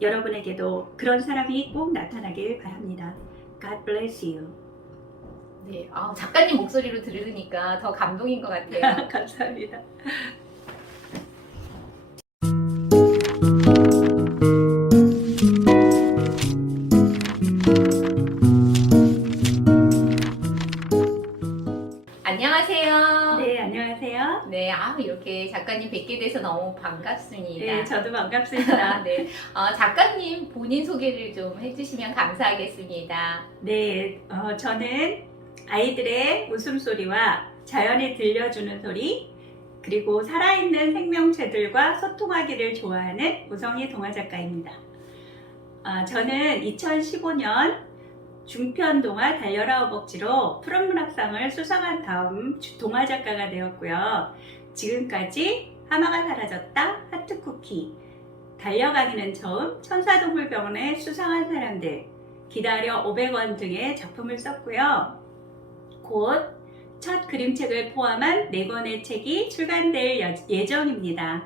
여러분에게도 그런 사람이 꼭 나타나길 바랍니다. God bless you. 네, 아, 작가님 목소리로 들으니까 더 감동인 것 같아요. 감사합니다. 작가님 뵙게 돼서 너무 반갑습니다. 네, 저도 반갑습니다. 네, 어, 작가님 본인 소개를 좀 해주시면 감사하겠습니다. 네, 어, 저는 아이들의 웃음소리와 자연에 들려주는 소리, 그리고 살아있는 생명체들과 소통하기를 좋아하는 우성희 동화작가입니다. 아, 저는 2015년 중편 동화 달려라 허벅지로 푸른 문학상을 수상한 다음 주- 동화 작가가 되었고요. 지금까지 하마가 사라졌다, 하트쿠키, 달려가기는 처음, 천사동물병원에 수상한 사람들, 기다려 500원 등의 작품을 썼고요. 곧 첫 그림책을 포함한 4권의 책이 출간될 여- 예정입니다.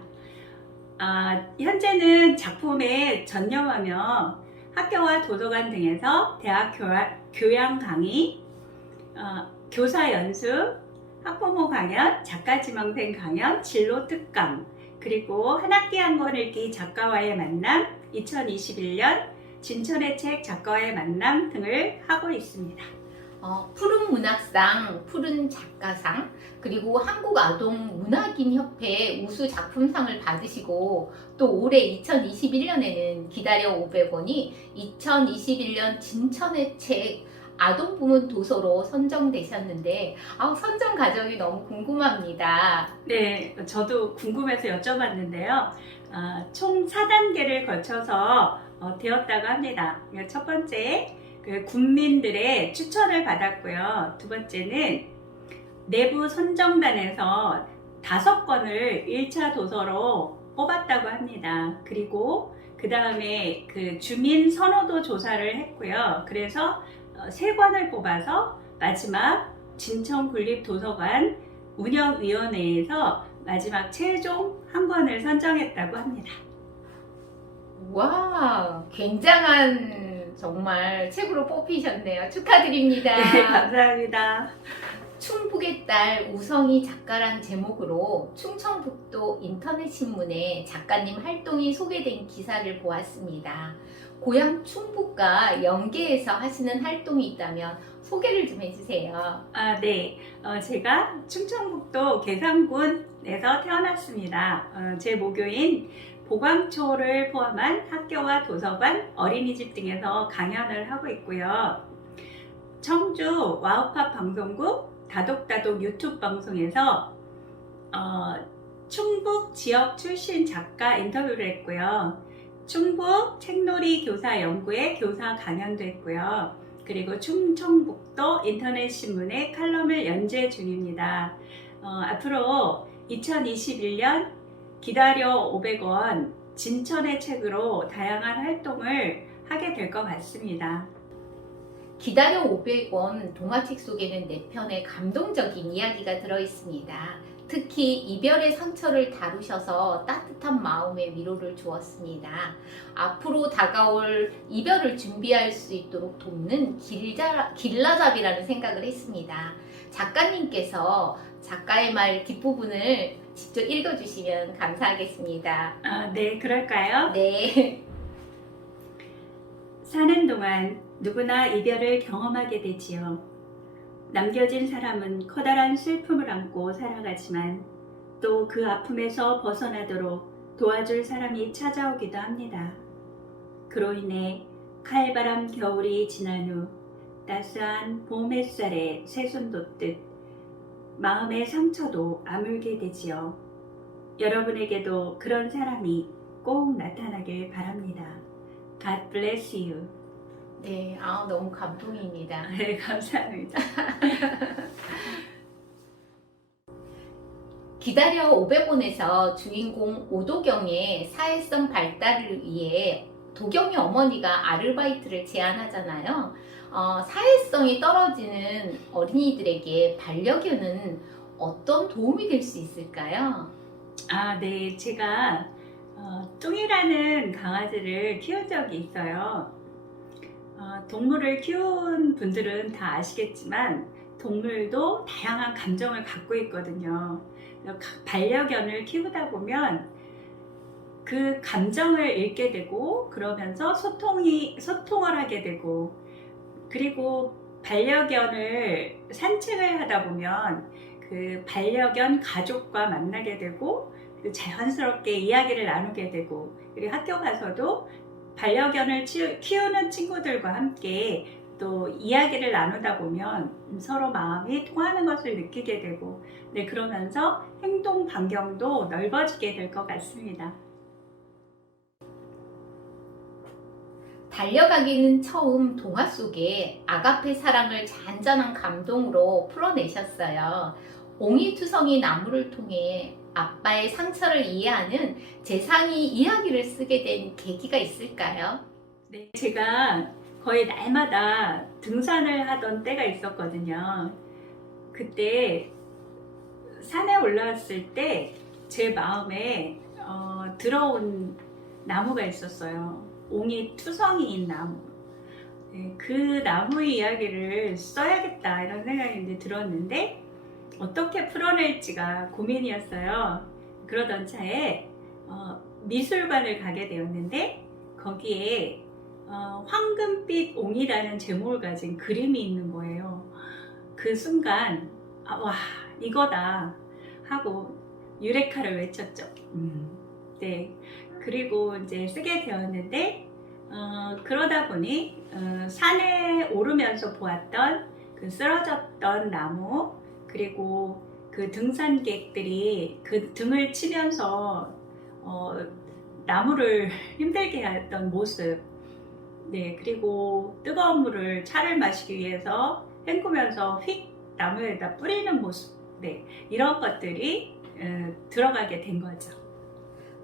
아, 현재는 작품에 전념하며 학교와 도서관 등에서 대학 교양 강의, 어, 교사 연수, 학부모 강연, 작가 지망생 강연, 진로 특강, 그리고 한 학기 한 권 읽기 작가와의 만남, 2021년 진천의 책 작가와의 만남 등을 하고 있습니다. 어, 푸른 문학상, 푸른 작가상, 그리고 한국 아동 문학인 협회 우수 작품상을 받으시고 또 올해 2021년에는 기다려 500원이 2021년 진천의 책 아동 부문 도서로 선정되셨는데 아, 선정 과정이 너무 궁금합니다. 네, 저도 궁금해서 여쭤봤는데요. 아, 총 4단계를 거쳐서 어, 되었다고 합니다. 그러니까 첫 번째, 그 국민들의 추천을 받았고요. 두 번째는 내부 선정단에서 다섯 권을 1차 도서로 뽑았다고 합니다. 그리고 그 다음에 그 주민 선호도 조사를 했고요. 그래서 어, 세 권을 뽑아서 마지막 진천국립도서관 운영위원회에서 마지막 최종 한 권을 선정했다고 합니다. 와, 굉장한 정말 책으로 뽑히셨네요. 축하드립니다. 네, 감사합니다. 충북의 딸 우성희 작가란 제목으로 충청북도 인터넷신문에 작가님 활동이 소개된 기사를 보았습니다. 고향 충북과 연계해서 하시는 활동이 있다면 소개를 좀 해주세요. 아, 네. 어, 제가 충청북도 계산군에서 태어났습니다. 어, 제 모교인 보광초를 포함한 학교와 도서관, 어린이집 등에서 강연을 하고 있고요. 청주 와우팝 방송국 다독다독 유튜브 방송에서 어, 충북 지역 출신 작가 인터뷰를 했고요. 충북 책놀이 교사 연구회 교사 강연도 했고요. 그리고 충청북도 인터넷신문의 칼럼을 연재 중입니다. 어, 앞으로 2021년 기다려 500원 진천의 책으로 다양한 활동을 하게 될 것 같습니다. 기다려 500원 동화책 속에는 네 편의 감동적인 이야기가 들어 있습니다. 특히 이별의 상처를 다루셔서 따뜻한 마음의 위로를 주었습니다. 앞으로 다가올 이별을 준비할 수 있도록 돕는 길자, 길라잡이라는 생각을 했습니다. 작가님께서 작가의 말 뒷부분을 직접 읽어주시면 감사하겠습니다. 아, 네, 그럴까요? 네. 사는 동안 누구나 이별을 경험하게 되지요. 남겨진 사람은 커다란 슬픔을 안고 살아가지만 또 그 아픔에서 벗어나도록 도와줄 사람이 찾아오기도 합니다. 그로 인해 칼바람 겨울이 지난 후 따스한 봄 햇살에 새손 돋듯 마음의 상처도 아물게 되지요. 여러분에게도 그런 사람이 꼭 나타나길 바랍니다. God bless you. 네, 아, 너무 감동입니다. 네, 감사합니다. 기다려 500원에서 주인공 오도경의 사회성 발달을 위해 도경이 어머니가 아르바이트를 제안하잖아요. 어, 사회성이 떨어지는 어린이들에게 반려견은 어떤 도움이 될 수 있을까요? 아, 네. 제가 어, 어, 뚱이라는 강아지를 키운 적이 있어요. 어, 동물을 키운 분들은 다 아시겠지만 동물도 다양한 감정을 갖고 있거든요. 반려견을 키우다 보면 그 감정을 읽게 되고 그러면서 소통이 소통을 하게 되고 그리고 반려견을 산책을 하다 보면 그 반려견 가족과 만나게 되고 그 자연스럽게 이야기를 나누게 되고 그리고 학교 가서도 반려견을 치- 키우는 친구들과 함께 또 이야기를 나누다 보면 서로 마음이 통하는 것을 느끼게 되고 네, 그러면서 행동 반경도 넓어지게 될 것 같습니다. 달려가기는 처음 동화 속에 아가페 사랑을 잔잔한 감동으로 풀어내셨어요. 옹이투성이 나무를 통해 아빠의 상처를 이해하는 재상이 이야기를 쓰게 된 계기가 있을까요? 네, 제가 거의 날마다 등산을 하던 때가 있었거든요. 그때 산에 올라왔을 때 제 마음에 어, 들어온 나무가 있었어요. 옹이 투성이인 나무. 네, 그 나무의 이야기를 써야겠다 이런 생각이 들었는데 어떻게 풀어낼지가 고민이었어요. 그러던 차에 어, 미술관을 가게 되었는데 거기에 어, 황금빛 옹이라는 제목을 가진 그림이 있는 거예요. 그 순간 아, 와 이거다 하고 유레카를 외쳤죠. 음, 네. 그리고 이제 쓰게 되었는데 어, 그러다 보니 어, 산에 오르면서 보았던 그 쓰러졌던 나무 그리고 그 등산객들이 그 등을 치면서 어, 나무를 힘들게 했던 모습 네, 그리고 뜨거운 물을 차를 마시기 위해서 헹구면서 휙 나무에다 뿌리는 모습. 네, 이런 것들이 어, 들어가게 된 거죠.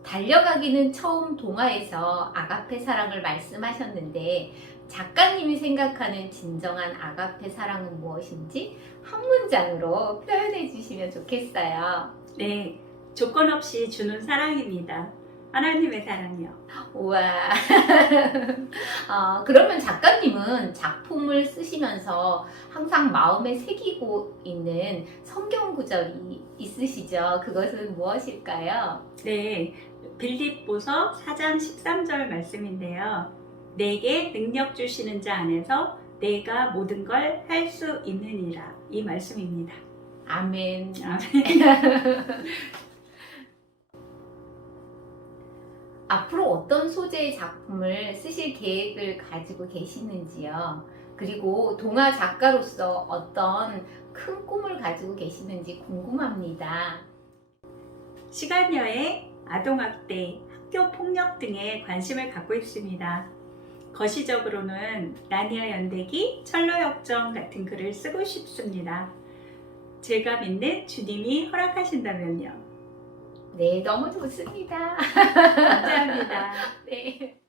달려가기는 처음 동화에서 아가페 사랑을 말씀하셨는데 작가님이 생각하는 진정한 아가페 사랑은 무엇인지 한 문장으로 표현해 주시면 좋겠어요. 네, 조건 없이 주는 사랑입니다. 하나님의 사랑이요. 우와. 어, 그러면 작가님은 작품을 쓰시면서 항상 마음에 새기고 있는 성경 구절이 있으시죠? 그것은 무엇일까요? 네, 빌립보서 4장 13절 말씀인데요. 내게 능력 주시는 자 안에서 내가 모든 걸 할 수 있느니라. 이 말씀입니다. 아멘. 아멘. 앞으로 어떤 소재의 작품을 쓰실 계획을 가지고 계시는지요? 그리고 동화 작가로서 어떤 큰 꿈을 가지고 계시는지 궁금합니다. 시간 여행, 아동학대, 학교 폭력 등에 관심을 갖고 있습니다. 거시적으로는 라니아 연대기, 철로역정 같은 글을 쓰고 싶습니다. 제가 믿는 주님이 허락하신다면요. 네, 너무 좋습니다. 감사합니다. 네.